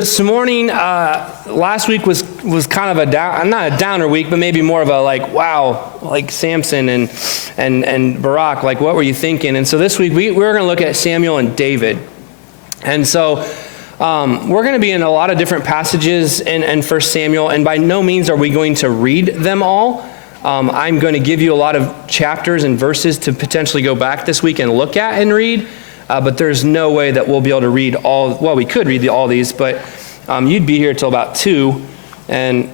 This morning, last week was kind of not a downer week, but maybe more of a wow, like Samson and Barak, like what were you thinking? And so this week we're going to look at Samuel and David. And so we're going to be in a lot of different passages in 1 Samuel, and by no means are we going to read them all. I'm going to give you a lot of chapters and verses to potentially go back this week and look at and read. But there's no way that we'll be able to read all, well, we could read all these, but you'd be here till about 2, and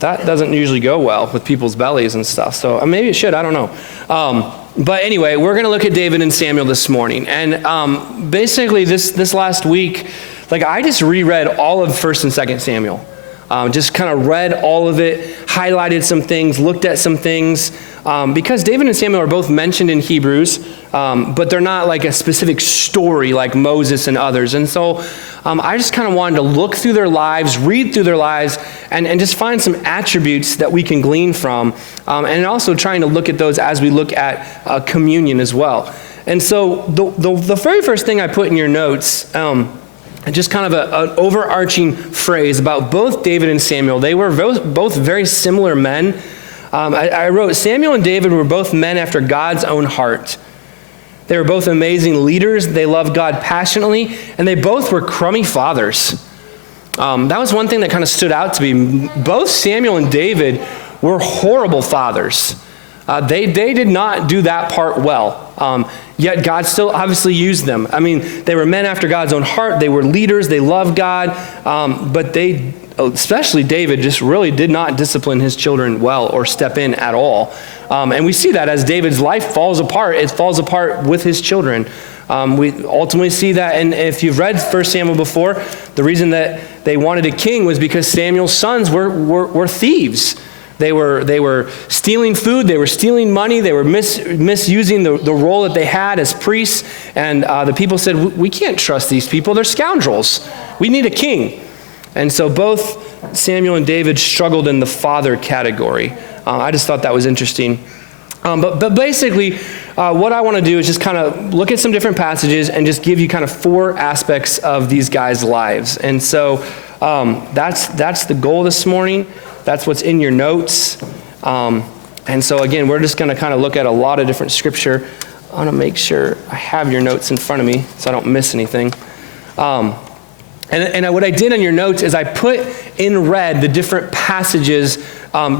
that doesn't usually go well with people's bellies and stuff. So maybe it should, I don't know. But anyway, we're going to look at David and Samuel this morning. And basically this last week, I just reread all of 1 and 2 Samuel. Just kind of read all of it, highlighted some things, looked at some things, because David and Samuel are both mentioned in Hebrews, but they're not like a specific story like Moses and others. And so I just kind of wanted to look through their lives, read through their lives, and just find some attributes that we can glean from, and also trying to look at those as we look at communion as well. And so the very first thing I put in your notes, just kind of an overarching phrase about both David and Samuel. They were both very similar men. I wrote, Samuel and David were both men after God's own heart. They were both amazing leaders. They loved God passionately, and they both were crummy fathers. That was one thing that kind of stood out to me. Both Samuel and David were horrible fathers. They did not do that part well. Yet God still obviously used them. I mean, they were men after God's own heart. They were leaders. They loved God. But they, especially David, just really did not discipline his children well or step in at all. And we see that as David's life falls apart. It falls apart with his children. We ultimately see that, and if you've read 1 Samuel before, the reason that they wanted a king was because Samuel's sons were thieves. They were stealing food, they were stealing money, they were misusing the role that they had as priests, and the people said, we can't trust these people, they're scoundrels. We need a king. And so both Samuel and David struggled in the father category. I just thought that was interesting. But basically, what I want to do is just kind of look at some different passages and just give you kind of 4 aspects of these guys' lives. And so that's the goal this morning. That's what's in your notes. And so again, we're just going to kind of look at a lot of different scripture. I want to make sure I have your notes in front of me so I don't miss anything. And what I did on your notes is I put in red the different passages,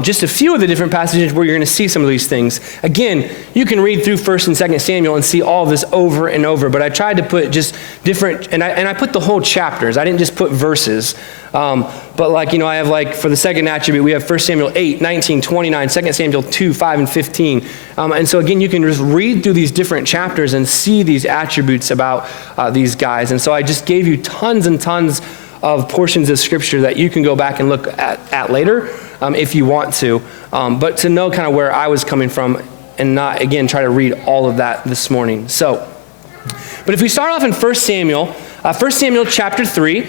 just a few of the different passages where you're going to see some of these things. Again, you can read through 1 and 2 Samuel and see all of this over and over, but I tried to put just different, and I put the whole chapters. I didn't just put verses. But I have for the second attribute, we have 1 Samuel 8, 19, 29, 2 Samuel 2, 5, and 15. And so again, you can just read through these different chapters and see these attributes about these guys. And so I just gave you tons and tons of portions of scripture that you can go back and look at later if you want to. But to know kind of where I was coming from and not, again, try to read all of that this morning. So, but if we start off in 1 Samuel chapter 3,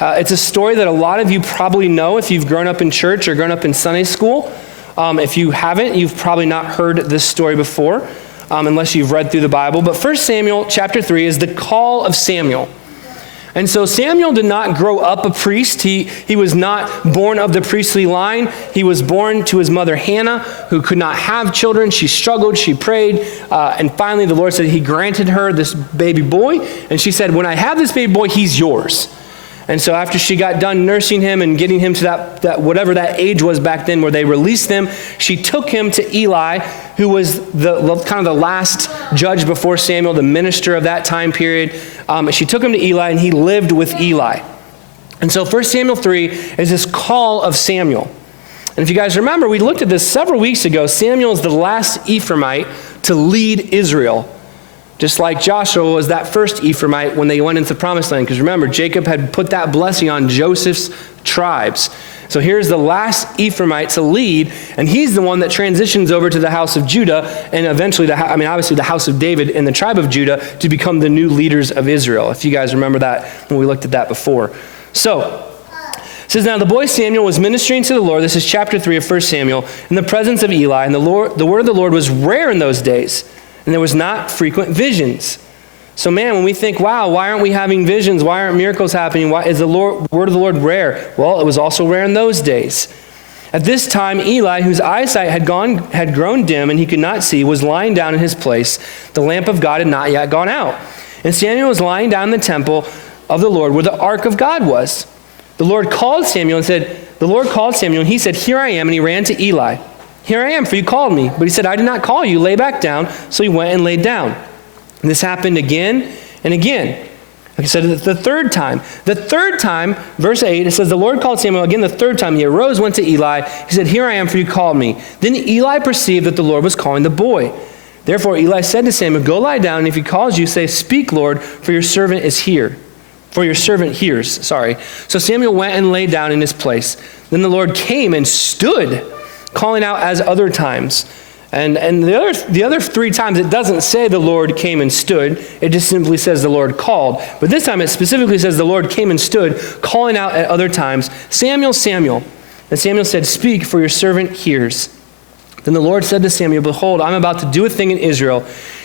it's a story that a lot of you probably know if you've grown up in church or grown up in Sunday school. If you haven't, you've probably not heard this story before, unless you've read through the Bible. But 1 Samuel chapter 3 is the call of Samuel. And so Samuel did not grow up a priest. He was not born of the priestly line. He was born to his mother Hannah, who could not have children. She struggled, she prayed, and finally the Lord said he granted her this baby boy. And she said, when I have this baby boy, he's yours. And so after she got done nursing him and getting him to that whatever that age was back then where they released him, she took him to Eli, who was the kind of the last judge before Samuel, the minister of that time period. She took him to Eli, and he lived with Eli. And so 1 Samuel 3 is this call of Samuel. And if you guys remember, we looked at this several weeks ago. Samuel is the last Ephraimite to lead Israel. Just like Joshua was that first Ephraimite when they went into the promised land. Because remember, Jacob had put that blessing on Joseph's tribes. So here's the last Ephraimite to lead, and he's the one that transitions over to the house of Judah, and eventually, obviously the house of David and the tribe of Judah to become the new leaders of Israel. If you guys remember that when we looked at that before. So, it says, now the boy Samuel was ministering to the Lord. This is chapter 3 of 1 Samuel, in the presence of Eli, and the word of the Lord was rare in those days. And there was not frequent visions. So man, when we think, wow, why aren't we having visions? Why aren't miracles happening? Why is the word of the Lord rare? Well, it was also rare in those days. At this time, Eli, whose eyesight had grown dim and he could not see, was lying down in his place. The lamp of God had not yet gone out. And Samuel was lying down in the temple of the Lord where the ark of God was. The Lord called Samuel and he said, "Here I am." And he ran to Eli. "Here I am, for you called me." But he said, "I did not call you. Lay back down." So he went and laid down. And this happened again and again. Like I said, the third time. The third time, verse 8, it says, the Lord called Samuel again the third time. He arose, went to Eli. He said, "Here I am, for you called me." Then Eli perceived that the Lord was calling the boy. Therefore Eli said to Samuel, "Go lie down, and if he calls you, say, 'Speak, Lord, for your servant is here.'" For your servant hears, So Samuel went and lay down in his place. Then the Lord came and stood, calling out as other times. And the other three times, it doesn't say the Lord came and stood. It just simply says the Lord called. But this time it specifically says the Lord came and stood, calling out at other times, "Samuel, Samuel." And Samuel said, "Speak, for your servant hears." Then the Lord said to Samuel, "Behold, I'm about to do a thing in Israel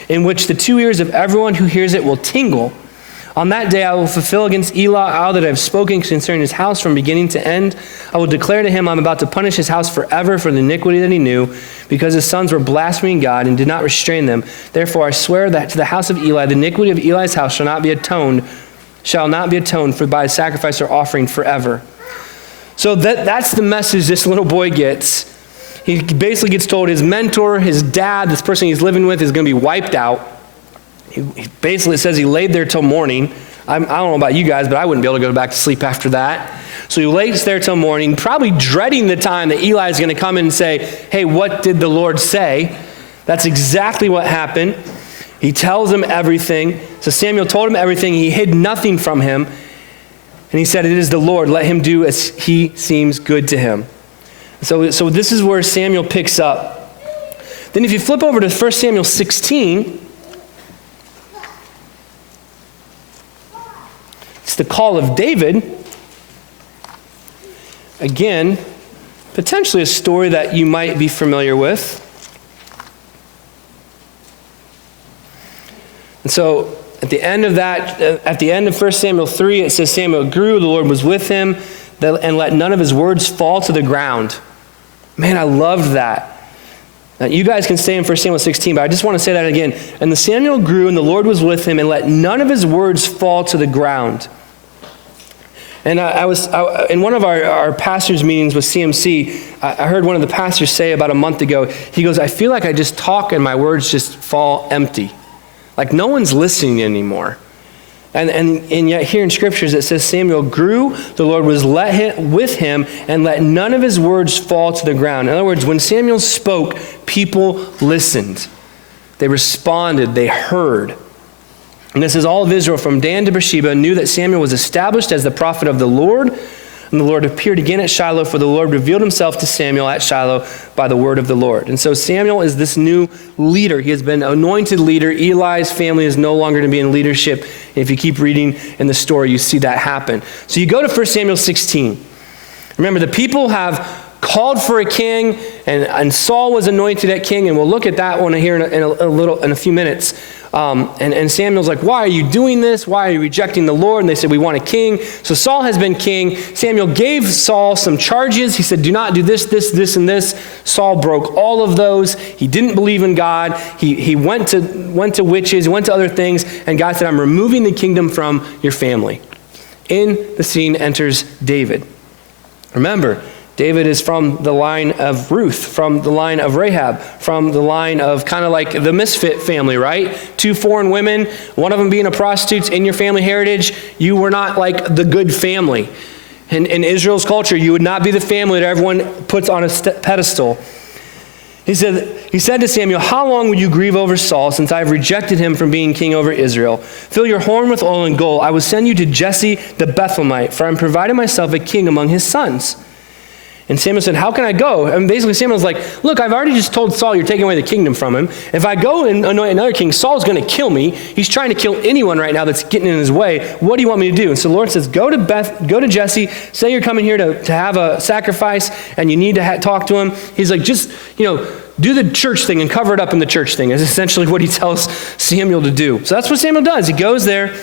in which the two ears of everyone who hears it will tingle. On that day I will fulfill against Eli all that I have spoken concerning his house from beginning to end. I will declare to him, I'm about to punish his house forever for the iniquity that he knew, because his sons were blaspheming God and did not restrain them. Therefore I swear that to the house of Eli, the iniquity of Eli's house shall not be atoned for by sacrifice or offering forever." So that's the message this little boy gets. He basically gets told his mentor, his dad, this person he's living with is going to be wiped out. He basically says he laid there till morning. I don't know about you guys, but I wouldn't be able to go back to sleep after that. So he lays there till morning, probably dreading the time that Eli is going to come in and say, "Hey, what did the Lord say?" That's exactly what happened. He tells him everything. So Samuel told him everything. He hid nothing from him. And he said, "It is the Lord. Let him do as he seems good to him." So this is where Samuel picks up. Then if you flip over to 1 Samuel 16, it's the call of David. Again, potentially a story that you might be familiar with. And so at the end of 1 Samuel 3, it says Samuel grew, the Lord was with him, and let none of his words fall to the ground. Man, I love that. Now, you guys can stay in 1 Samuel 16, but I just want to say that again. "And the Samuel grew, and the Lord was with him, and let none of his words fall to the ground." And I was in one of our pastors' meetings with CMC, I heard one of the pastors say about a month ago, he goes, "I feel like I just talk and my words just fall empty. Like no one's listening anymore." And yet here in Scriptures it says Samuel grew, the Lord was with him, and let none of his words fall to the ground. In other words, when Samuel spoke, people listened. They responded, they heard. And this is all of Israel from Dan to Beersheba knew that Samuel was established as the prophet of the Lord. And the Lord appeared again at Shiloh, for the Lord revealed himself to Samuel at Shiloh by the word of the Lord. And so Samuel is this new leader. He has been anointed leader. Eli's family is no longer to be in leadership. If you keep reading in the story, you see that happen. So you go to 1 Samuel 16. Remember, the people have called for a king, and Saul was anointed at king, and we'll look at that one here in a few minutes. And Samuel's like, "Why are you doing this? Why are you rejecting the Lord?" And they said, "We want a king." So Saul has been king. Samuel gave Saul some charges. He said, "Do not do this, this, this, and this." Saul broke all of those. He didn't believe in God. He went to witches, went to other things, and God said, "I'm removing the kingdom from your family." In the scene enters David. Remember, David is from the line of Ruth, from the line of Rahab, from the line of kind of like the misfit family, right? 2 foreign women, one of them being a prostitute in your family heritage. You were not like the good family. In Israel's culture, you would not be the family that everyone puts on a pedestal. He said to Samuel, "How long will you grieve over Saul, since I have rejected him from being king over Israel? Fill your horn with oil and gold. I will send you to Jesse the Bethlehemite, for I am providing myself a king among his sons." And Samuel said, how can I go? And basically Samuel's like, look, I've already just told Saul you're taking away the kingdom from him. If I go and anoint another king, Saul's going to kill me. He's trying to kill anyone right now that's getting in his way. What do you want me to do? And so the Lord says, go to Jesse, say you're coming here to have a sacrifice and you need to talk to him. He's like, just, do the church thing and cover it up in the church thing is essentially what he tells Samuel to do. So that's what Samuel does. He goes there.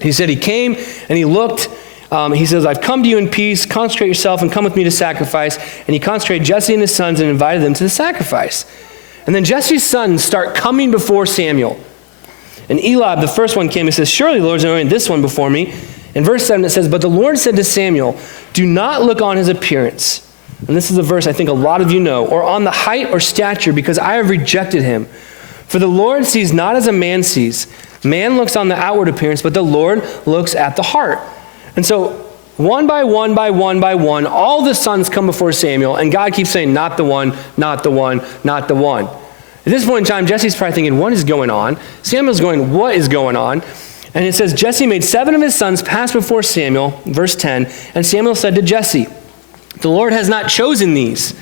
He said he came and he looked. He says, I've come to you in peace, consecrate yourself and come with me to sacrifice. And he consecrated Jesse and his sons and invited them to the sacrifice. And then Jesse's sons start coming before Samuel. And Eliab, the first one came and says, surely the Lord's anointed this one before me. In verse 7 it says, but the Lord said to Samuel, do not look on his appearance. And this is a verse I think a lot of you know, or on the height or stature, because I have rejected him. For the Lord sees not as a man sees. Man looks on the outward appearance, but the Lord looks at the heart. And so, one by one, all the sons come before Samuel, and God keeps saying, not the one, not the one, not the one. At this point in time, Jesse's probably thinking, what is going on? Samuel's going, what is going on? And it says, Jesse made 7 of his sons pass before Samuel, verse 10, and Samuel said to Jesse, the Lord has not chosen these.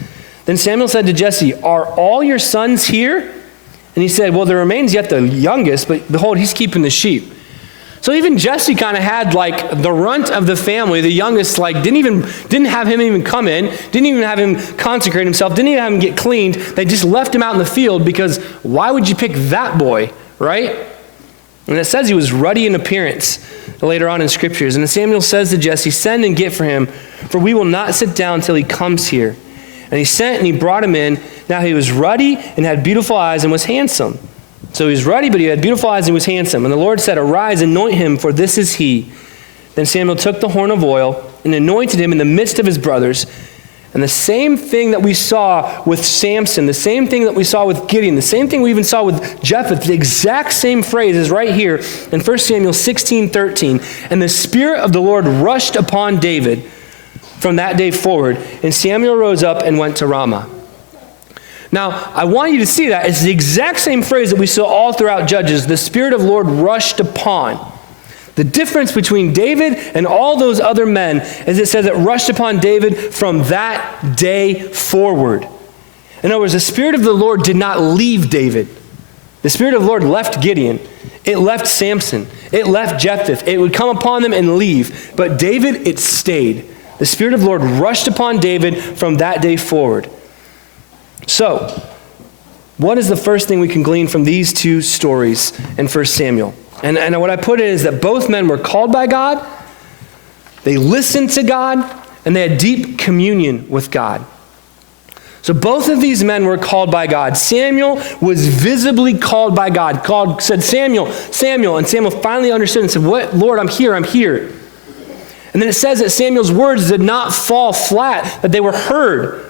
Then Samuel said to Jesse, are all your sons here? And he said, well, there remains yet the youngest, but behold, he's keeping the sheep. So even Jesse kind of had like the runt of the family, the youngest, like didn't have him even come in, didn't even have him consecrate himself, didn't even have him get cleaned. They just left him out in the field because why would you pick that boy, right? And it says he was ruddy in appearance later on in scriptures. And then Samuel says to Jesse, send and get for him, for we will not sit down till he comes here. And he sent and he brought him in. Now he was ruddy and had beautiful eyes and was handsome. So he was ruddy, but he had beautiful eyes and was handsome. And the Lord said, arise, anoint him, for this is he. Then Samuel took the horn of oil and anointed him in the midst of his brothers. And the same thing that we saw with Samson, the same thing that we saw with Gideon, the same thing we even saw with Jephthah, the exact same phrase is right here in 1 Samuel 16:13. And the Spirit of the Lord rushed upon David from that day forward. And Samuel rose up and went to Ramah. Now, I want you to see that. It's the exact same phrase that we saw all throughout Judges. The Spirit of the Lord rushed upon. The difference between David and all those other men is it says it rushed upon David from that day forward. In other words, the Spirit of the Lord did not leave David. The Spirit of the Lord left Gideon. It left Samson. It left Jephthah. It would come upon them and leave. But David, it stayed. The Spirit of the Lord rushed upon David from that day forward. So, what is the first thing we can glean from these two stories in 1 Samuel? And what I put in is that both men were called by God, they listened to God, and they had deep communion with God. So both of these men were called by God. Samuel was visibly called by God. Said, Samuel, Samuel. And Samuel finally understood and said, what? Lord, I'm here. And then it says that Samuel's words did not fall flat, that they were heard.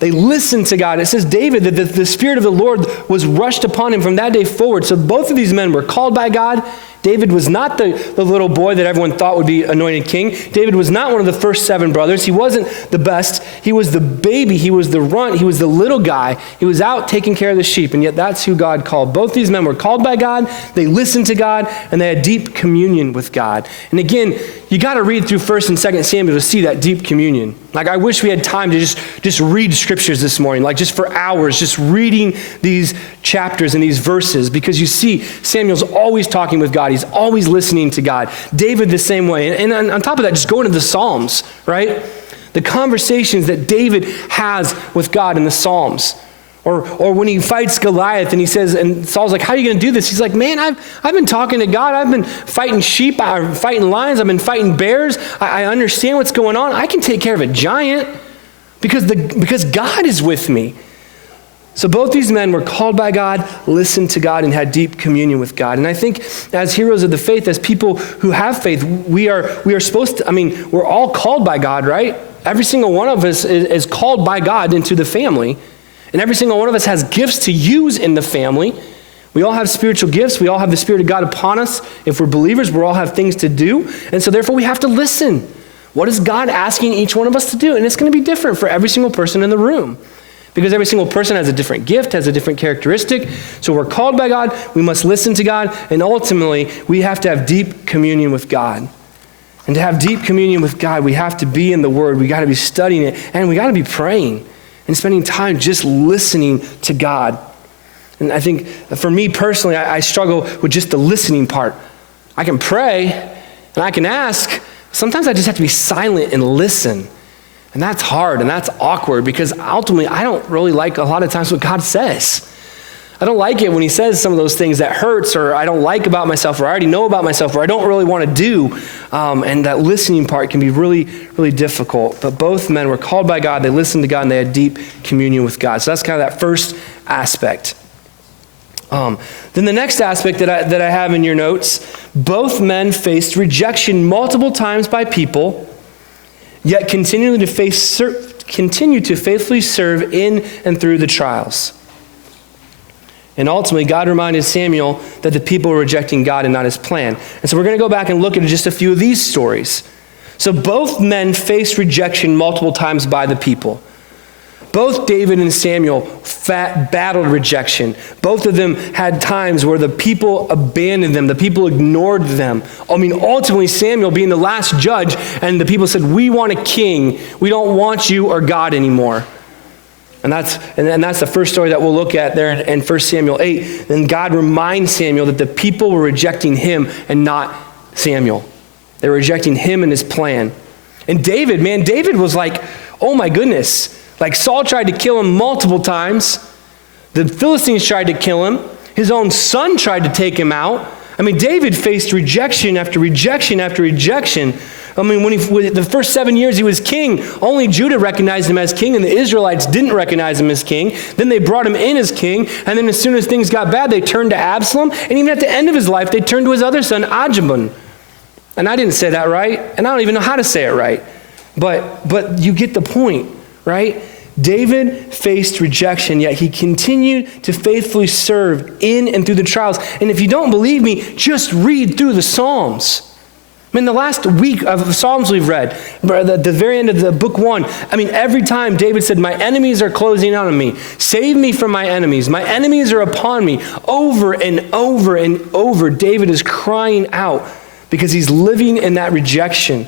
They listened to God. It says David, that the Spirit of the Lord was rushed upon him from that day forward. So both of these men were called by God. David was not the little boy that everyone thought would be anointed king. David was not one of the first 7 brothers. He wasn't the best. He was the baby. He was the runt. He was the little guy. He was out taking care of the sheep, and yet that's who God called. Both these men were called by God. They listened to God, and they had deep communion with God. And again, you got to read through 1 and 2 Samuel to see that deep communion. Like, I wish we had time to just read scriptures this morning, like just for hours, just reading these chapters and these verses, because you see Samuel's always talking with God. He's always listening to God. David the same way. And on top of that, just going to the Psalms, right? The conversations that David has with God in the Psalms. Or when he fights Goliath and he says, and Saul's like, how are you going to do this? He's like, man, I've been talking to God. I've been fighting sheep. I've been fighting lions. I've been fighting bears. I understand what's going on. I can take care of a giant because God is with me. So both these men were called by God, listened to God, and had deep communion with God. And I think as heroes of the faith, as people who have faith, we are supposed to, we're all called by God, right? Every single one of us is called by God into the family. And every single one of us has gifts to use in the family. We all have spiritual gifts. We all have the Spirit of God upon us. If we're believers, we all have things to do. And so therefore we have to listen. What is God asking each one of us to do? And it's going to be different for every single person in the room. Because every single person has a different gift, has a different characteristic. So we're called by God, we must listen to God, and ultimately we have to have deep communion with God. And to have deep communion with God, we have to be in the Word. We got to be studying it. And we got to be praying and spending time just listening to God. And I think for me personally, I struggle with just the listening part. I can pray and I can ask. Sometimes I just have to be silent and listen. And that's hard and that's awkward because ultimately I don't really like a lot of times what God says. I don't like it when he says some of those things that hurts, or I don't like about myself, or I already know about myself, or I don't really want to do. And that listening part can be really, really difficult. But both men were called by God. They listened to God and they had deep communion with God. So that's kind of that first aspect. Then the next aspect that I have in your notes, both men faced rejection multiple times by people, yet continue to faithfully serve in and through the trials. And ultimately, God reminded Samuel that the people were rejecting God and not his plan. And so we're going to go back and look at just a few of these stories. So both men faced rejection multiple times by the people. Both David and Samuel battled rejection. Both of them had times where the people abandoned them. The people ignored them. I mean, ultimately, Samuel being the last judge, and the people said, we want a king. We don't want you or God anymore. And that's the first story that we'll look at there in 1 Samuel 8. Then God reminds Samuel that the people were rejecting him and not Samuel. They were rejecting him and his plan. And David was like, oh my goodness. Like Saul tried to kill him multiple times. The Philistines tried to kill him. His own son tried to take him out. I mean, David faced rejection after rejection after rejection. I mean, when the first 7 years he was king, only Judah recognized him as king, and the Israelites didn't recognize him as king. Then they brought him in as king, and then as soon as things got bad, they turned to Absalom, and even at the end of his life, they turned to his other son, Ajabun. And I didn't say that right, and I don't even know how to say it right. But you get the point, right? David faced rejection, yet he continued to faithfully serve in and through the trials. And if you don't believe me, just read through the Psalms. I mean, the last week of the Psalms we've read, the very end of the book 1, I mean, every time David said, my enemies are closing in on me. Save me from my enemies. My enemies are upon me. Over and over and over, David is crying out because he's living in that rejection.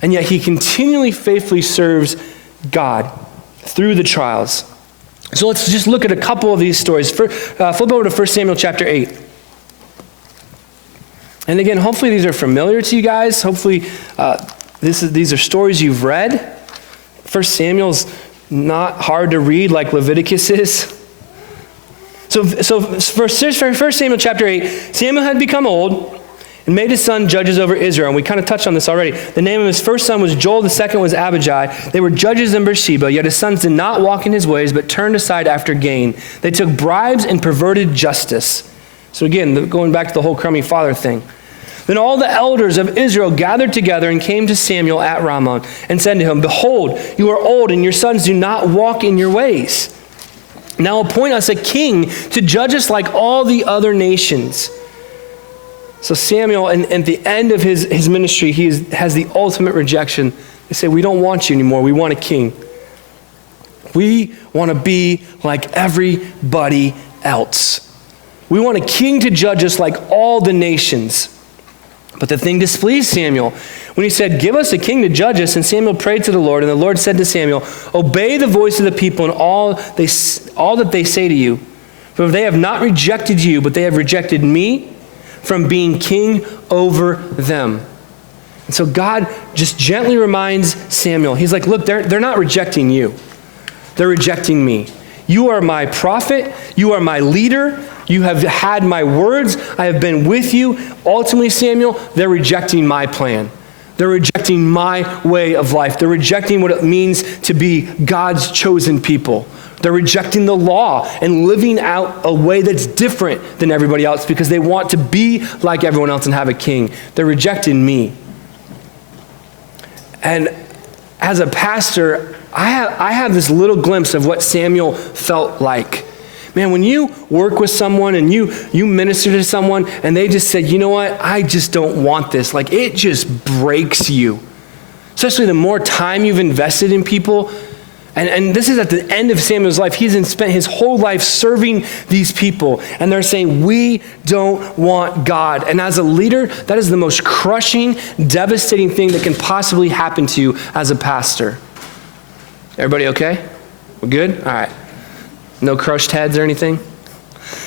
And yet he continually faithfully serves God through the trials. So let's just look at a couple of these stories. Flip over to 1 Samuel chapter 8. And again, hopefully these are familiar to you guys. Hopefully these are stories you've read. 1 Samuel's not hard to read like Leviticus is. So for 1 Samuel chapter 8, Samuel had become old and made his son judges over Israel. And we kind of touched on this already. The name of his first son was Joel, the second was Abijah. They were judges in Beersheba, yet his sons did not walk in his ways, but turned aside after gain. They took bribes and perverted justice. So again, going back to the whole crummy father thing. Then all the elders of Israel gathered together and came to Samuel at Ramah and said to him, behold, you are old and your sons do not walk in your ways. Now appoint us a king to judge us like all the other nations. So Samuel, at the end of his ministry, has the ultimate rejection. They say, we don't want you anymore. We want a king. We want to be like everybody else. We want a king to judge us like all the nations. But the thing displeased Samuel when he said, give us a king to judge us. And Samuel prayed to the Lord, and the Lord said to Samuel, obey the voice of the people and all that they say to you. For they have not rejected you, but they have rejected me from being king over them. And so God just gently reminds Samuel, he's like, look, they're not rejecting you. They're rejecting me. You are my prophet. You are my leader. You have had my words. I have been with you. Ultimately, Samuel, they're rejecting my plan. They're rejecting my way of life. They're rejecting what it means to be God's chosen people. They're rejecting the law and living out a way that's different than everybody else because they want to be like everyone else and have a king. They're rejecting me. And as a pastor, I have this little glimpse of what Samuel felt like. Man, when you work with someone and you minister to someone and they just said, you know what, I just don't want this. Like, it just breaks you. Especially the more time you've invested in people, And this is at the end of Samuel's life. He's spent his whole life serving these people. And they're saying, we don't want God. And as a leader, that is the most crushing, devastating thing that can possibly happen to you as a pastor. Everybody okay? We're good? All right. No crushed heads or anything?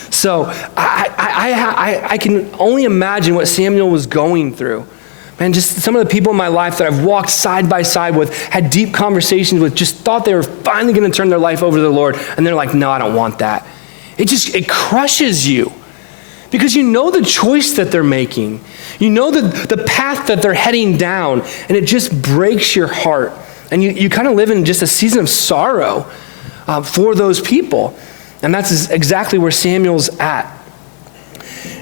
So I can only imagine what Samuel was going through. Man, just some of the people in my life that I've walked side by side with, had deep conversations with, just thought they were finally going to turn their life over to the Lord. And they're like, no, I don't want that. It crushes you because you know the choice that they're making. You know the path that they're heading down, and it just breaks your heart. And you kind of live in just a season of sorrow for those people. And that's exactly where Samuel's at.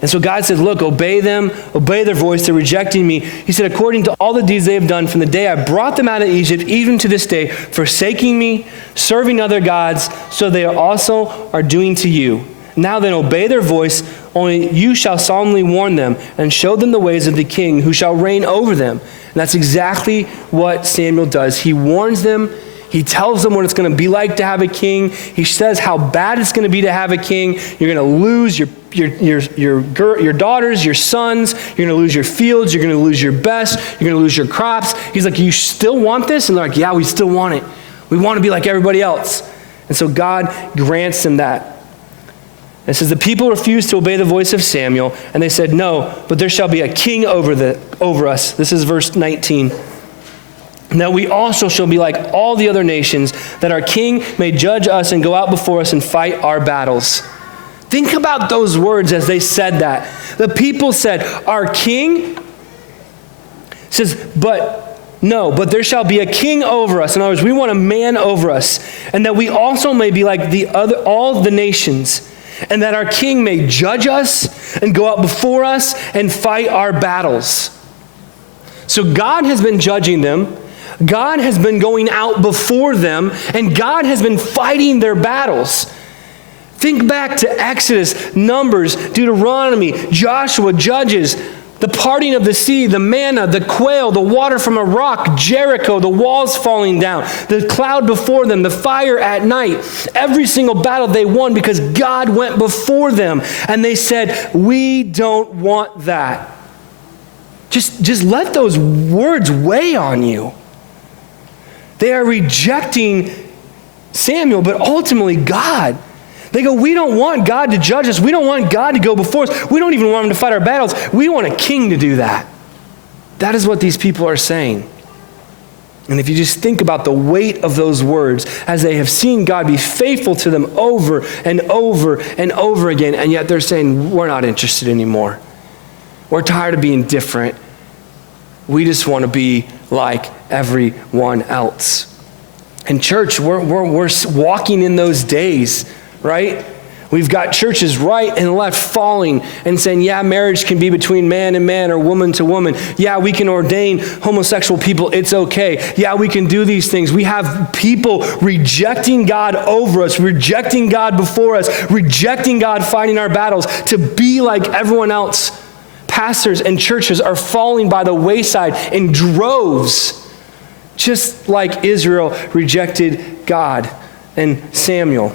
And so God said, look, obey them, obey their voice. They're rejecting me. He said, according to all the deeds they have done from the day I brought them out of Egypt, even to this day, forsaking me, serving other gods, so they also are doing to you. Now then, obey their voice, only you shall solemnly warn them and show them the ways of the king who shall reign over them. And that's exactly what Samuel does. He warns them. He tells them what it's going to be like to have a king. He says how bad it's going to be to have a king. You're going to lose your daughters, your sons. You're going to lose your fields. You're going to lose your best. You're going to lose your crops. He's like, you still want this? And they're like, yeah, we still want it. We want to be like everybody else. And so God grants them that. It says, the people refused to obey the voice of Samuel, and they said, no, but there shall be a king over us. This is verse 19. Now we also shall be like all the other nations, that our king may judge us and go out before us and fight our battles. Think about those words as they said that. The people said, our king says, but there shall be a king over us. In other words, we want a man over us. And that we also may be like all the nations, and that our king may judge us and go out before us and fight our battles. So God has been judging them. God has been going out before them, and God has been fighting their battles. Think back to Exodus, Numbers, Deuteronomy, Joshua, Judges, the parting of the sea, the manna, the quail, the water from a rock, Jericho, the walls falling down, the cloud before them, the fire at night. Every single battle they won because God went before them, and they said, we don't want that. Just let those words weigh on you. They are rejecting Samuel, but ultimately God. They go, we don't want God to judge us. We don't want God to go before us. We don't even want him to fight our battles. We want a king to do that. That is what these people are saying. And if you just think about the weight of those words, as they have seen God be faithful to them over and over and over again, and yet they're saying, we're not interested anymore. We're tired of being different. We just want to be like everyone else. And church, we're walking in those days, right? We've got churches right and left falling and saying, yeah, marriage can be between man and man or woman to woman. Yeah, we can ordain homosexual people. It's okay. Yeah, we can do these things. We have people rejecting God over us, rejecting God before us, rejecting God fighting our battles to be like everyone else. Pastors and churches are falling by the wayside in droves, just like Israel rejected God and Samuel.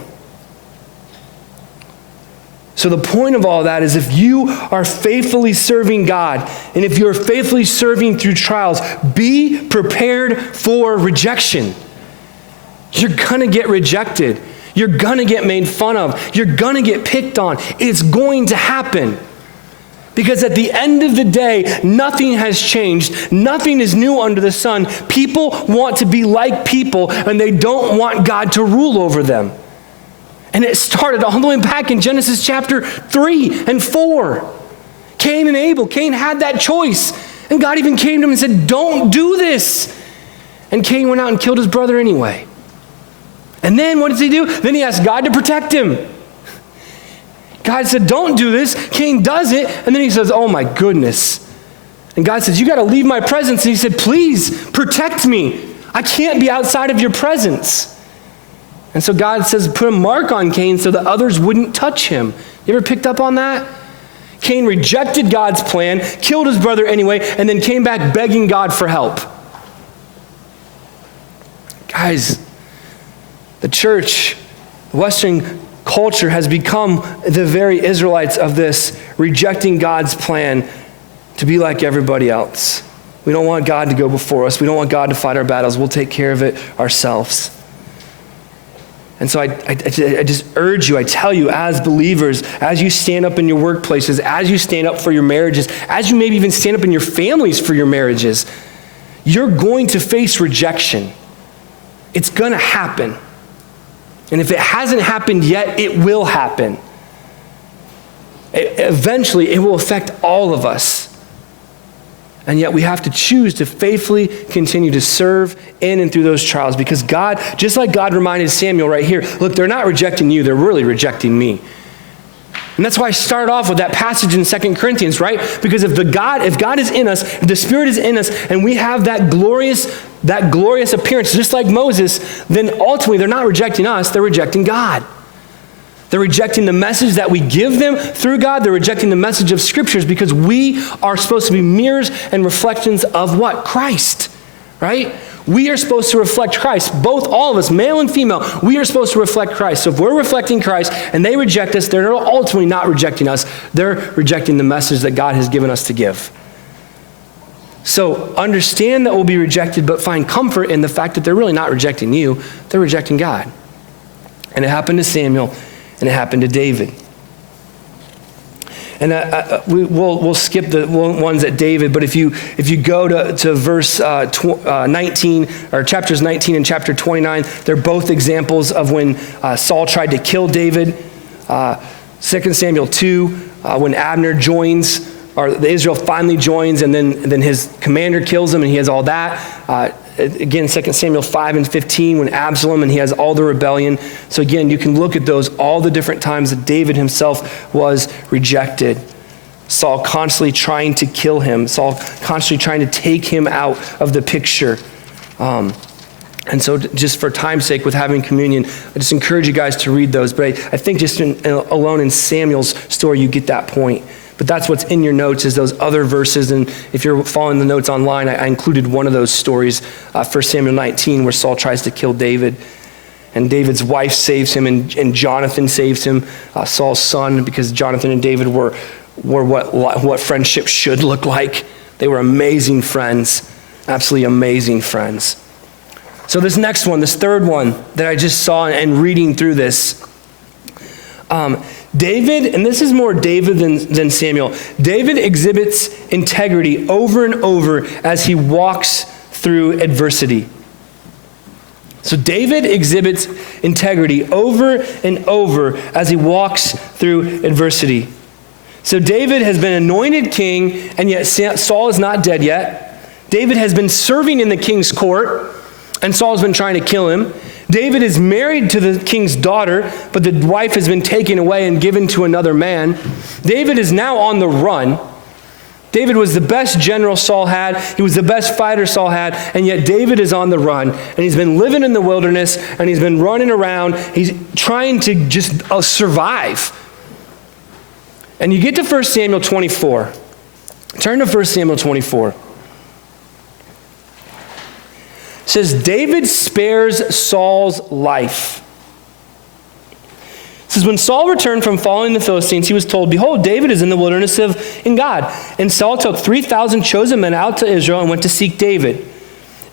So the point of all that is, if you are faithfully serving God, and if you're faithfully serving through trials, be prepared for rejection. You're going to get rejected. You're going to get made fun of. You're going to get picked on. It's going to happen. Because at the end of the day, nothing has changed. Nothing is new under the sun. People want to be like people, and they don't want God to rule over them. And it started all the way back in Genesis chapter 3 and 4. Cain and Abel. Cain had that choice. And God even came to him and said, don't do this. And Cain went out and killed his brother anyway. And then what does he do? Then he asked God to protect him. God said, don't do this. Cain does it. And then he says, oh my goodness. And God says, you got to leave my presence. And he said, please protect me. I can't be outside of your presence. And so God says, put a mark on Cain so that others wouldn't touch him. You ever picked up on that? Cain rejected God's plan, killed his brother anyway, and then came back begging God for help. Guys, The church, Western culture has become the very Israelites of this, rejecting God's plan to be like everybody else. We don't want God to go before us. We don't want God to fight our battles. We'll take care of it ourselves. And so I just urge you, I tell you, as believers, as you stand up in your workplaces, as you stand up for your marriages, as you maybe even stand up in your families for your marriages, you're going to face rejection. It's going to happen. And if it hasn't happened yet, it will happen. Eventually, it will affect all of us. And yet we have to choose to faithfully continue to serve in and through those trials, because God, just like God reminded Samuel right here, look, they're not rejecting you, they're really rejecting me. And that's why I started off with that passage in 2 Corinthians, right? Because if God is in us, if the Spirit is in us, and we have that glorious appearance, just like Moses, then ultimately they're not rejecting us, they're rejecting God. They're rejecting the message that we give them through God. They're rejecting the message of Scriptures, because we are supposed to be mirrors and reflections of what? Christ, right? We are supposed to reflect Christ. Both, all of us, male and female, we are supposed to reflect Christ. So if we're reflecting Christ and they reject us, they're ultimately not rejecting us. They're rejecting the message that God has given us to give. So understand that we'll be rejected, but find comfort in the fact that they're really not rejecting you. They're rejecting God. And it happened to Samuel. And it happened to David. And we'll skip the ones at David, but if you go to verse 19, or chapters 19 and chapter 29, they're both examples of when Saul tried to kill David. 2 Samuel 2, when Abner joins, or Israel finally joins, and then his commander kills him, and he has all that. Again, 2 Samuel 5 and 15, when Absalom, and he has all the rebellion. So again, you can look at those, all the different times that David himself was rejected. Saul constantly trying to kill him. Saul constantly trying to take him out of the picture. And so just for time's sake with having communion, I just encourage you guys to read those. But I think just alone in Samuel's story, you get that point. But that's what's in your notes, is those other verses. And if you're following the notes online, I included one of those stories, 1 Samuel 19, where Saul tries to kill David. And David's wife saves him, and Jonathan saves him, Saul's son, because Jonathan and David were what friendship should look like. They were amazing friends, absolutely amazing friends. So this next one, this third one that I just saw and reading through this, David, and this is more David than Samuel, David exhibits integrity over and over as he walks through adversity. So David exhibits integrity over and over as he walks through adversity. So David has been anointed king, and yet Saul is not dead yet. David has been serving in the king's court, and Saul's been trying to kill him. David is married to the king's daughter, but the wife has been taken away and given to another man. David is now on the run. David was the best general Saul had. He was the best fighter Saul had, and yet David is on the run, and he's been living in the wilderness, and he's been running around. He's trying to just survive. And you get to 1 Samuel 24. Turn to 1 Samuel 24. It says, David spares Saul's life. It says, when Saul returned from following the Philistines, he was told, behold, David is in the wilderness in God. And Saul took 3,000 chosen men out to Israel and went to seek David.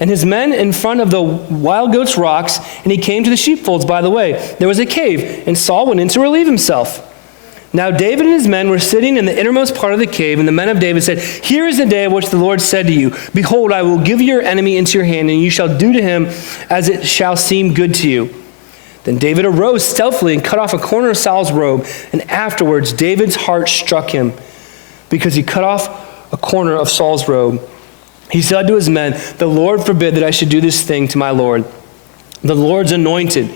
And his men in front of the wild goats' rocks, and he came to the sheepfolds by the way. There was a cave, and Saul went in to relieve himself. Now David and his men were sitting in the innermost part of the cave, and the men of David said, here is the day of which the Lord said to you, behold, I will give your enemy into your hand, and you shall do to him as it shall seem good to you. Then David arose stealthily and cut off a corner of Saul's robe, and afterwards David's heart struck him, because he cut off a corner of Saul's robe. He said to his men, the Lord forbid that I should do this thing to my Lord, the Lord's anointed,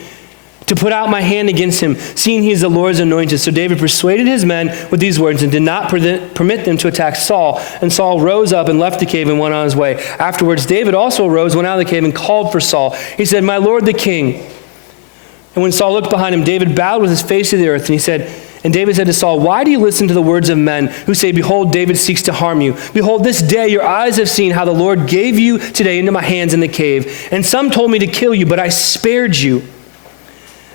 to put out my hand against him, seeing he is the Lord's anointed. So David persuaded his men with these words and did not permit them to attack Saul. And Saul rose up and left the cave and went on his way. Afterwards, David also arose, went out of the cave, and called for Saul. He said, my Lord the king. And when Saul looked behind him, David bowed with his face to the earth, and David said to Saul, why do you listen to the words of men who say, behold, David seeks to harm you? Behold, this day your eyes have seen how the Lord gave you today into my hands in the cave. And some told me to kill you, but I spared you.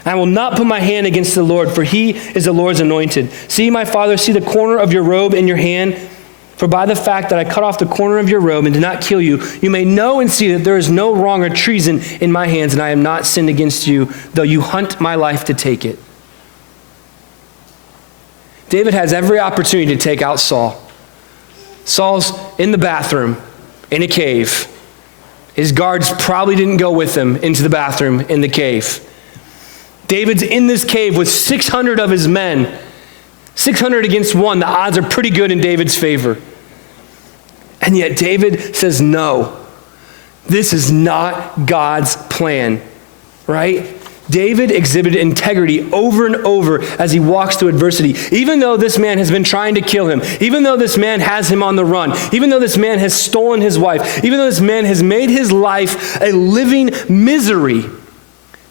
I will not put my hand against the Lord, for he is the Lord's anointed. See, my father, see the corner of your robe in your hand. For by the fact that I cut off the corner of your robe and did not kill you, you may know and see that there is no wrong or treason in my hands, and I have not sinned against you, though you hunt my life to take it. David has every opportunity to take out Saul. Saul's in the bathroom, in a cave. His guards probably didn't go with him into the bathroom in the cave. David's in this cave with 600 of his men. 600 against 1. The odds are pretty good in David's favor. And yet David says, no, this is not God's plan, right? David exhibited integrity over and over as he walks through adversity. Even though this man has been trying to kill him, even though this man has him on the run, even though this man has stolen his wife, even though this man has made his life a living misery,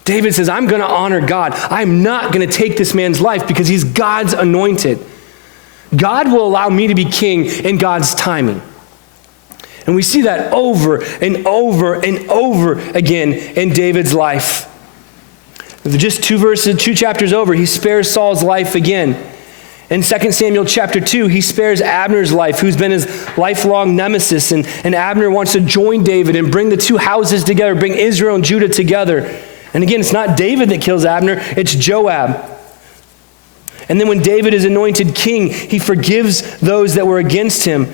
David says, I'm going to honor God. I'm not going to take this man's life because he's God's anointed. God will allow me to be king in God's timing. And we see that over and over and over again in David's life. Just 2 chapters over, he spares Saul's life again. In 2 Samuel chapter 2, he spares Abner's life, who's been his lifelong nemesis. And Abner wants to join David and bring the two houses together, bring Israel and Judah together. And again, it's not David that kills Abner, it's Joab. And then when David is anointed king, he forgives those that were against him.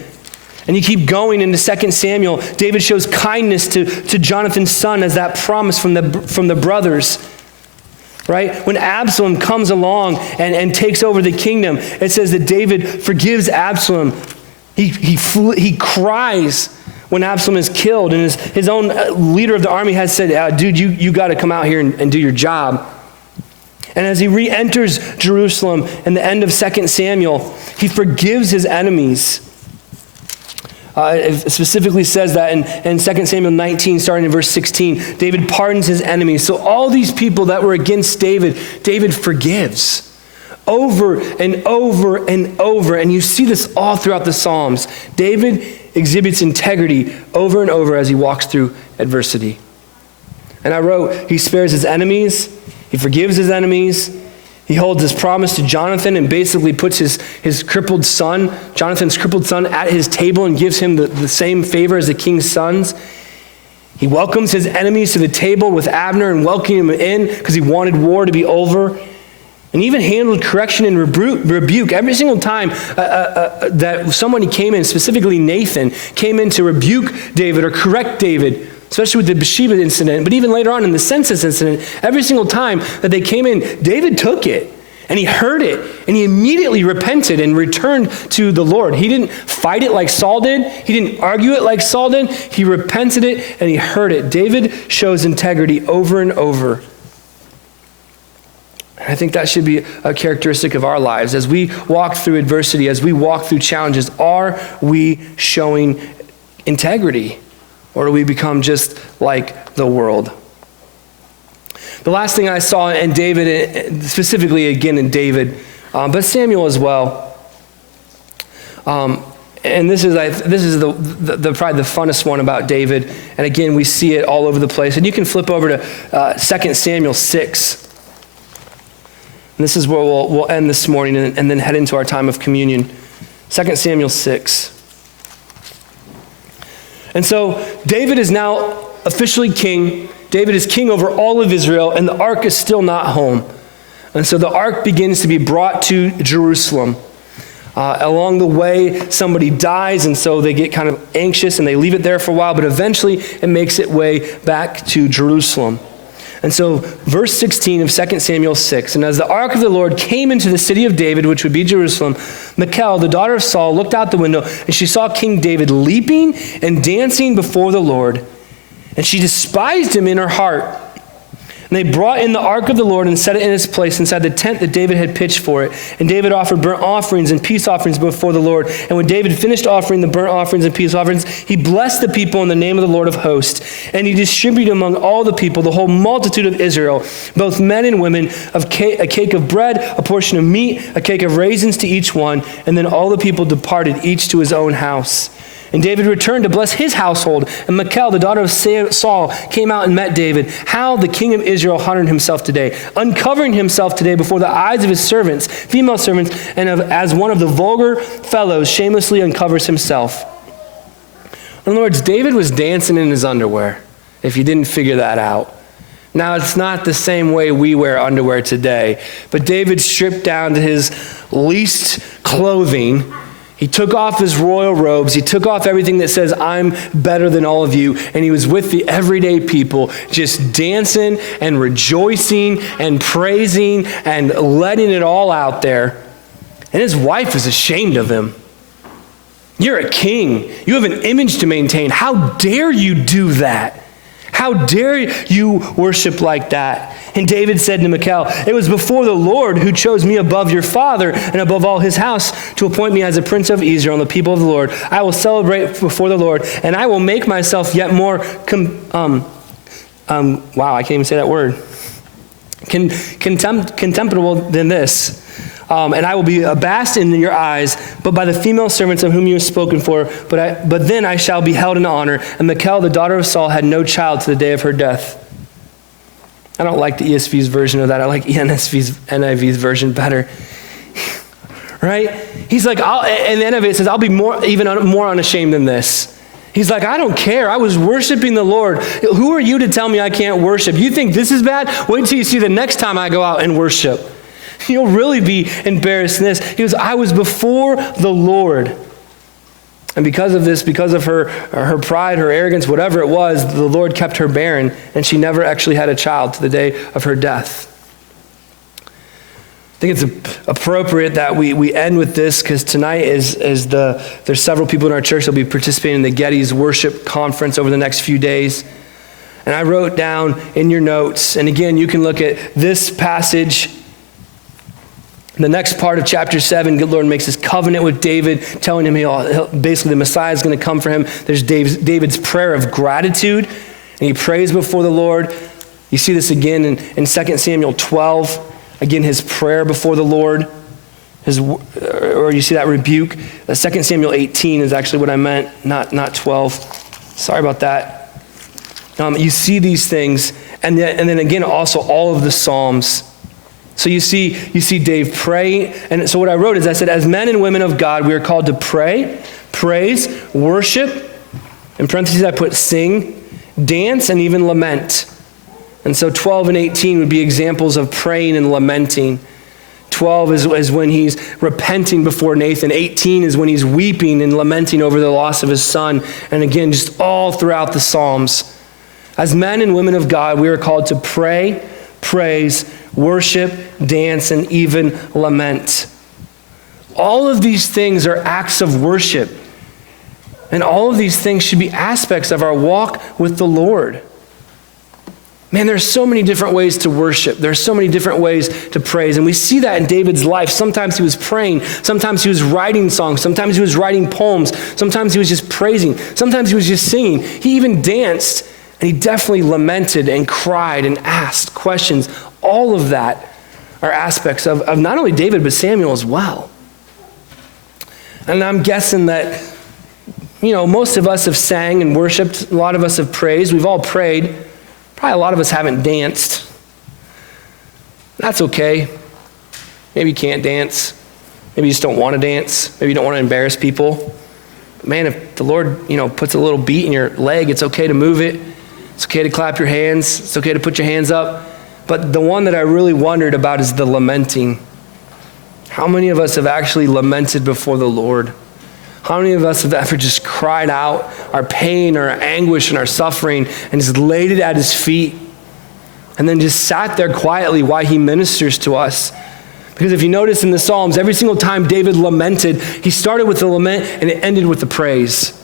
And you keep going into 2 Samuel, David shows kindness to Jonathan's son as that promise from the brothers. Right? When Absalom comes along and takes over the kingdom, it says that David forgives Absalom. He cries when Absalom is killed, and his own leader of the army has said, dude, you got to come out here and do your job. And as he re-enters Jerusalem in the end of 2 Samuel, he forgives his enemies. It specifically says that in 2 Samuel 19, starting in verse 16, David pardons his enemies. So all these people that were against David, David forgives over and over and over. And you see this all throughout the Psalms. David exhibits integrity over and over as he walks through adversity. And I wrote, he spares his enemies, he forgives his enemies, he holds his promise to Jonathan and basically puts his crippled son, Jonathan's crippled son, at his table and gives him the same favor as the king's sons. He welcomes his enemies to the table with Abner and welcoming him in because he wanted war to be over. And even handled correction and rebuke. Every single time that somebody came in, specifically Nathan, came in to rebuke David or correct David, especially with the Bathsheba incident, but even later on in the census incident, every single time that they came in, David took it, and he heard it, and he immediately repented and returned to the Lord. He didn't fight it like Saul did. He didn't argue it like Saul did. He repented it, and he heard it. David shows integrity over and over. I think that should be a characteristic of our lives. As we walk through adversity, as we walk through challenges, are we showing integrity? Or do we become just like the world? The last thing I saw in David, specifically again in David, but Samuel as well, and this is the probably the funnest one about David. And again, we see it all over the place. And you can flip over to 2 Samuel 6. And this is where we'll end this morning and then head into our time of communion. 2 Samuel 6. And so David is now officially king. David is king over all of Israel, and the ark is still not home. And so the ark begins to be brought to Jerusalem. Along the way, somebody dies, and so they get kind of anxious, and they leave it there for a while, but eventually it makes its way back to Jerusalem. And so verse 16 of 2 Samuel 6, and as the ark of the Lord came into the city of David, which would be Jerusalem, Michal, the daughter of Saul, looked out the window, and she saw King David leaping and dancing before the Lord. And she despised him in her heart. And they brought in the ark of the Lord and set it in its place inside the tent that David had pitched for it. And David offered burnt offerings and peace offerings before the Lord. And when David finished offering the burnt offerings and peace offerings, he blessed the people in the name of the Lord of hosts. And he distributed among all the people, the whole multitude of Israel, both men and women, a cake of bread, a portion of meat, a cake of raisins to each one. And then all the people departed, each to his own house. And David returned to bless his household. And Michal, the daughter of Saul, came out and met David. How the king of Israel honored himself today, uncovering himself today before the eyes of his servants, female servants, and as one of the vulgar fellows shamelessly uncovers himself. In other words, David was dancing in his underwear, if you didn't figure that out. Now, it's not the same way we wear underwear today, but David stripped down to his least clothing. He took off his royal robes. He took off everything that says, I'm better than all of you. And he was with the everyday people, just dancing and rejoicing and praising and letting it all out there. And his wife was ashamed of him. You're a king. You have an image to maintain. How dare you do that? How dare you worship like that? And David said to Michal, it was before the Lord who chose me above your father and above all his house to appoint me as a prince of Israel and the people of the Lord. I will celebrate before the Lord, and I will make myself yet more, wow, I can't even say that word, contemptible than this. And I will be abashed in your eyes, but by the female servants of whom you have spoken for, but then I shall be held in honor. And Michal, the daughter of Saul, had no child to the day of her death. I don't like the ESV's version of that. I like NIV's version better. Right? He's like, and the NIV it says, I'll be even more unashamed than this. He's like, I don't care. I was worshiping the Lord. Who are you to tell me I can't worship? You think this is bad? Wait till you see the next time I go out and worship. You'll really be embarrassed in this. He goes, I was before the Lord. And because of this, because of her pride, her arrogance, whatever it was, the Lord kept her barren, and she never actually had a child to the day of her death. I think it's appropriate that we end with this, because tonight there's several people in our church that will be participating in the Getty's Worship Conference over the next few days. And I wrote down in your notes, and again, you can look at this passage. The next part of chapter 7, the Lord makes his covenant with David, telling him basically the Messiah is going to come for him. There's David's prayer of gratitude, and he prays before the Lord. You see this again in 2 Samuel 12. Again, his prayer before the Lord, or you see that rebuke. 2 Samuel 18 is actually what I meant, not 12. Sorry about that. You see these things, and then again also all of the Psalms. So you see Dave pray, and so what I wrote is I said, as men and women of God, we are called to pray, praise, worship. In parentheses, I put sing, dance, and even lament. And so 12 and 18 would be examples of praying and lamenting. 12 is when he's repenting before Nathan. 18 is when he's weeping and lamenting over the loss of his son. And again, just all throughout the Psalms. As men and women of God, we are called to pray, praise, worship, dance, and even lament. All of these things are acts of worship. And all of these things should be aspects of our walk with the Lord. Man, there's so many different ways to worship. There's so many different ways to praise. And we see that in David's life. Sometimes he was praying. Sometimes he was writing songs. Sometimes he was writing poems. Sometimes he was just praising. Sometimes he was just singing. He even danced. And he definitely lamented and cried and asked questions. All of that are aspects of not only David, but Samuel as well. And I'm guessing that, most of us have sang and worshiped. A lot of us have praised. We've all prayed. Probably a lot of us haven't danced. That's okay. Maybe you can't dance. Maybe you just don't want to dance. Maybe you don't want to embarrass people. But man, if the Lord, puts a little beat in your leg, it's okay to move it. It's okay to clap your hands. It's okay to put your hands up. But the one that I really wondered about is the lamenting. How many of us have actually lamented before the Lord? How many of us have ever just cried out our pain, our anguish, and our suffering, and just laid it at his feet, and then just sat there quietly while he ministers to us? Because if you notice in the Psalms, every single time David lamented, he started with the lament and it ended with the praise.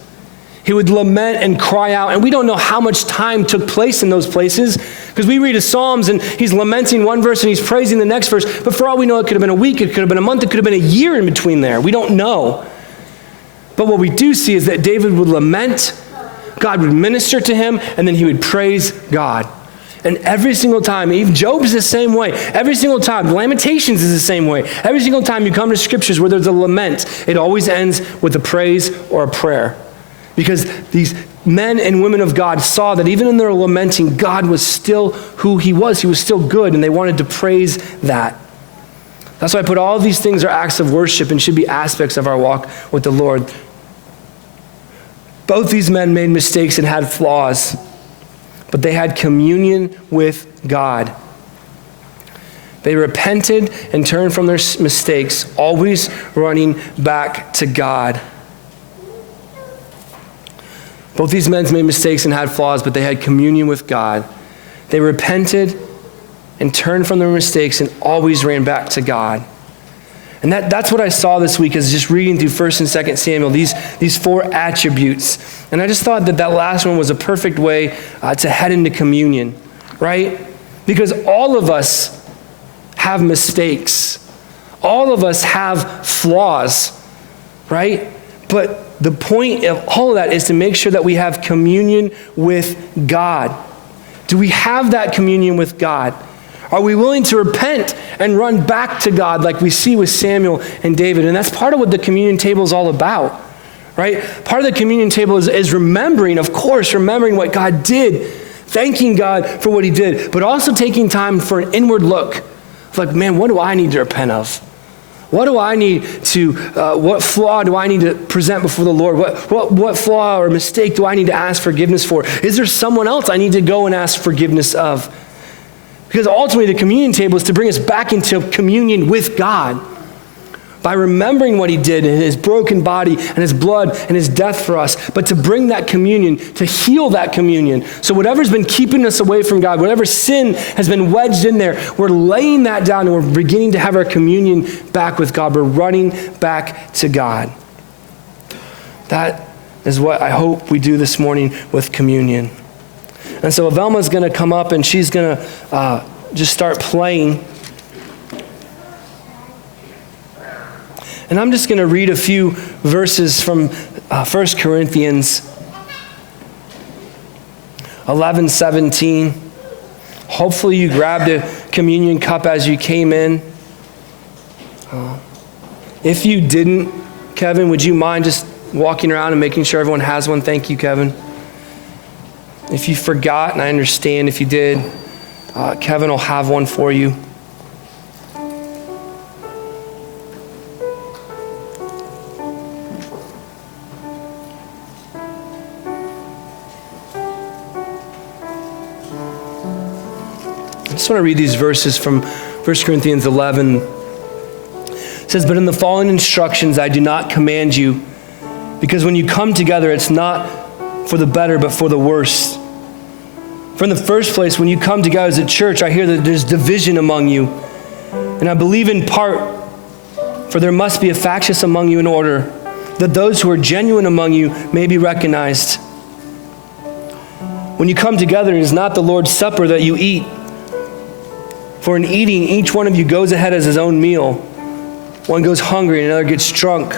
He would lament and cry out, and we don't know how much time took place in those places, because we read the Psalms and he's lamenting one verse and he's praising the next verse, but for all we know, it could have been a week, it could have been a month, it could have been a year in between there. We don't know. But what we do see is that David would lament, God would minister to him, and then he would praise God. And every single time, even Job is the same way. Every single time, Lamentations is the same way. Every single time you come to scriptures where there's a lament, it always ends with a praise or a prayer. Because these men and women of God saw that even in their lamenting, God was still who he was. He was still good, and they wanted to praise that. That's why I put all of these things are acts of worship and should be aspects of our walk with the Lord. Both these men made mistakes and had flaws, but they had communion with God. They repented and turned from their mistakes, always running back to God. Both these men made mistakes and had flaws, but they had communion with God. They repented and turned from their mistakes and always ran back to God. And that's what I saw this week as just reading through 1 and 2 Samuel, these four attributes. And I just thought that last one was a perfect way to head into communion, right? Because all of us have mistakes. All of us have flaws, right? But the point of all of that is to make sure that we have communion with God. Do we have that communion with God? Are we willing to repent and run back to God like we see with Samuel and David? And that's part of what the communion table is all about, right? Part of the communion table is remembering, of course, remembering what God did, thanking God for what he did, but also taking time for an inward look. Like, man, what do I need to repent of? What do I need to, what flaw do I need to present before the Lord? What flaw or mistake do I need to ask forgiveness for? Is there someone else I need to go and ask forgiveness of? Because ultimately the communion table is to bring us back into communion with God by remembering what he did in his broken body and his blood and his death for us, but to bring that communion, to heal that communion. So whatever's been keeping us away from God, whatever sin has been wedged in there, we're laying that down and we're beginning to have our communion back with God. We're running back to God. That is what I hope we do this morning with communion. And so Velma's going to come up and she's going to just start playing. And I'm just going to read a few verses from 1 Corinthians 11:17. Hopefully you grabbed a communion cup as you came in. If you didn't, Kevin, would you mind just walking around and making sure everyone has one? Thank you, Kevin. If you forgot, and I understand if you did, Kevin will have one for you. I just want to read these verses from 1 Corinthians 11. It says, "But in the following instructions I do not command you, because when you come together, it's not for the better, but for the worse. For in the first place, when you come together as a church, I hear that there's division among you. And I believe in part, for there must be a factious among you in order, that those who are genuine among you may be recognized. When you come together, it is not the Lord's Supper that you eat. For in eating, each one of you goes ahead as his own meal. One goes hungry and another gets drunk.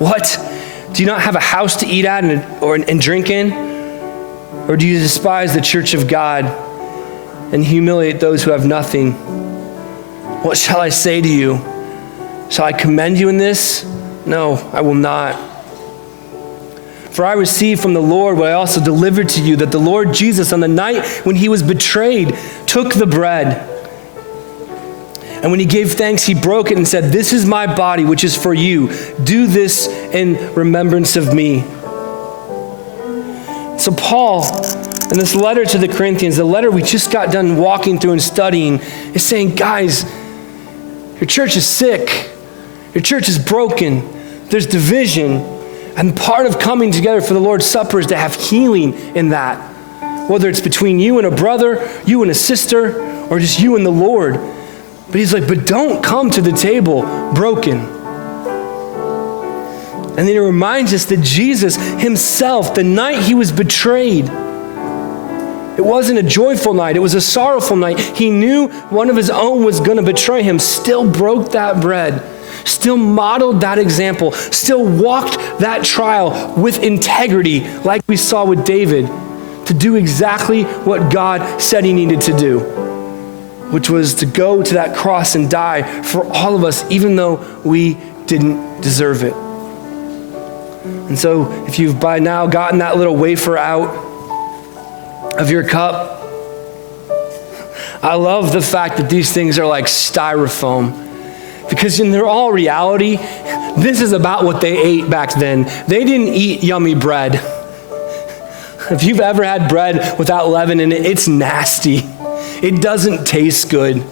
What? Do you not have a house to eat at and drink in? Or do you despise the church of God and humiliate those who have nothing? What shall I say to you? Shall I commend you in this? No, I will not. For I received from the Lord what I also delivered to you, that the Lord Jesus, on the night when he was betrayed, took the bread. And when he gave thanks, he broke it and said, 'This is my body, which is for you. Do this in remembrance of me.'" So Paul, in this letter to the Corinthians, the letter we just got done walking through and studying, is saying, guys, your church is sick. Your church is broken. There's division. And part of coming together for the Lord's Supper is to have healing in that. Whether it's between you and a brother, you and a sister, or just you and the Lord. But he's like, but don't come to the table broken. And then he reminds us that Jesus himself, the night he was betrayed, it wasn't a joyful night, it was a sorrowful night. He knew one of his own was going to betray him, still broke that bread, still modeled that example, still walked that trial with integrity, like we saw with David, to do exactly what God said he needed to do, which was to go to that cross and die for all of us, even though we didn't deserve it. And so if you've by now gotten that little wafer out of your cup, I love the fact that these things are like styrofoam, because in their all reality, this is about what they ate back then. They didn't eat yummy bread. If you've ever had bread without leaven in it, it's nasty. It doesn't taste good.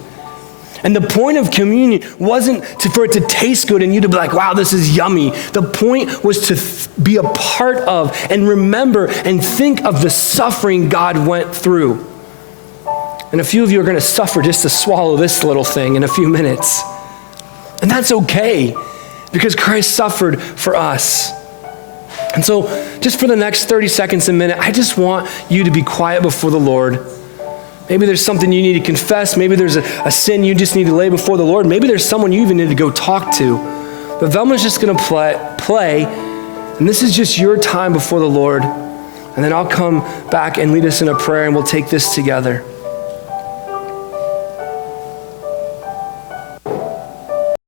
And the point of communion wasn't for it to taste good and you to be like, wow, this is yummy. The point was to be a part of and remember and think of the suffering God went through. And a few of you are going to suffer just to swallow this little thing in a few minutes. And that's okay, because Christ suffered for us. And so just for the next 30 seconds, a minute, I just want you to be quiet before the Lord. Maybe there's something you need to confess. Maybe there's a sin you just need to lay before the Lord. Maybe there's someone you even need to go talk to. But Velma's just going to play, and this is just your time before the Lord. And then I'll come back and lead us in a prayer, and we'll take this together.